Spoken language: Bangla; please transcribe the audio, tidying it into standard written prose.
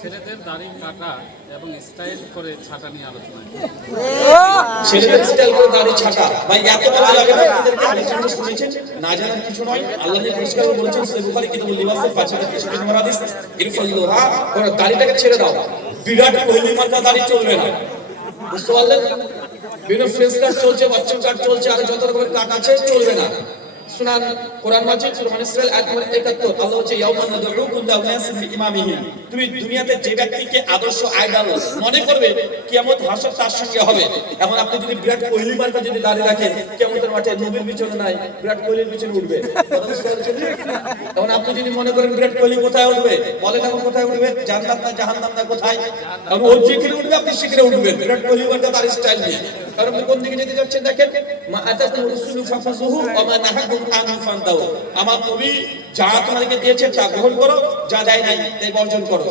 ছেলেদের দাড়ি কাটা এবং স্টাইল করে ছাটা নিয়ে আলোচনা। ছেলেদের স্টাইল করে দাড়ি ছাটা ভাই এত বলা যাবে না। আপনাদেরকে হাদিসগুলো শুনেছেন, না জানার কিছু নয়। আল্লাহ নবী পরিষ্কার বলেছেন সহিহ বুখারী কিতাবুল লিবাসের ৫৬০ নম্বর হাদিস, ইরফাল্লুহা, দাড়িটাকে ছেড়ে দাও। বিরাট কোহলি মার্কা দাড়ি চলবে না, বুঝতে পারলেন? বিভিন্ন ফেস কাট চলছে, বাচ্চা কাট চলছে, আর যত রকমের কাট আছে চলবে না। সুনান কোরআন মাজিদ সূরা ইসরাইল আয়াত নম্বর ৭১, আল্লাহ হচ্ছে ইয়াউমান নাদউ কুল্লা উনাসিন বিইমামিহিম। তুমি দুনিয়াতে যে ব্যক্তিকে আদর্শ আইডল মনে করবে, কিয়ামত হাসর তার সঙ্গে হবে। এখন আপনি যদি বিরাট কোহলি মার্কা যদি দাঁড়িয়ে রাখেন, কিয়ামতের মাঠে নবীর পিছনে নাই, বিরাট কোহলির পিছনে উঠবে। এখন আপনি যদি মনে করেন বিরাট কোহলি কোথায় উঠবে, বলেন এখন কোথায় উঠবে? জান্নাত না জাহান্নাম না কোথায়? কারণ ও যেখানে উঠবে আপনি সেখানে উঠবেন বিরাট কোহলি মার্কা তার স্টাইল নিয়ে। কারণ আপনি কোন দিকে যেতে যাচ্ছেন দেখেন, মা আতাকুম রাসূলু ফাফাযুহু ওয়া মা নাহাকুম আনহু ফান্তাহু। আমার নবী যা তোমাদেরকে দিয়েছে তা গ্রহণ করো, যা দেয় নাই তাই বর্জন করো।